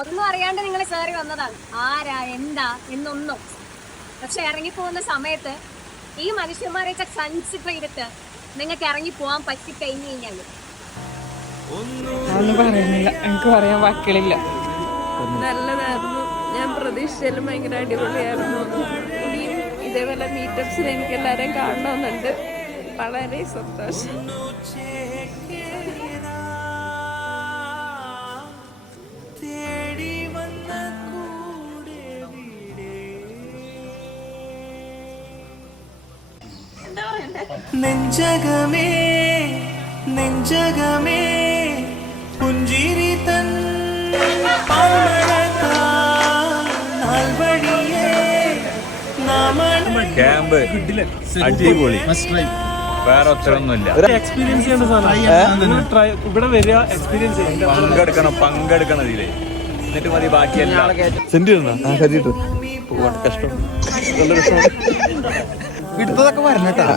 ഒന്നും അറിയാണ്ട് നിങ്ങൾ കയറി വന്നതാണ്, ആരാ എന്താ എന്നൊന്നും. പക്ഷെ ഇറങ്ങിപ്പോകുന്ന സമയത്ത് ഈ മനുഷ്യന്മാരെയൊക്കെ കൺസിഡർ ചെയ്തിട്ട് നിങ്ങൾക്ക് ഇറങ്ങി പോകാൻ പറ്റിക്കഴിഞ്ഞു കഴിഞ്ഞാൽ ഒന്നും പറയുന്നില്ല, എനിക്ക് പറയാൻ വാക്കുകളില്ല. നല്ലതായിരുന്നു. ഞാൻ പ്രതീക്ഷിച്ചാലും ഭയങ്കര അടിപൊളിയായിരുന്നു. ഇനിയും ഇതേപോലെ മീറ്റപ്സിൽ എനിക്ക് എല്ലാവരെയും കാണണമെന്നുണ്ട്. വളരെ സന്തോഷം. നെഞ്ചകമേ നെഞ്ചകമേ പുഞ്ചിരി തൻ ക്യാമ്പ് അടിപൊളി, വേറെ ഒത്തരൊന്നുമില്ല. എക്സ്പീരിയൻസ് ചെയ്യേണ്ട സാധനം ഇവിടെ വരിക, എക്സ്പീരിയൻസ് പങ്കെടുക്കണം ഇതില്. എന്നിട്ട് മതി ബാക്കിയെല്ലാം. എടുത്തതൊക്കെ വരണം കേട്ടോ.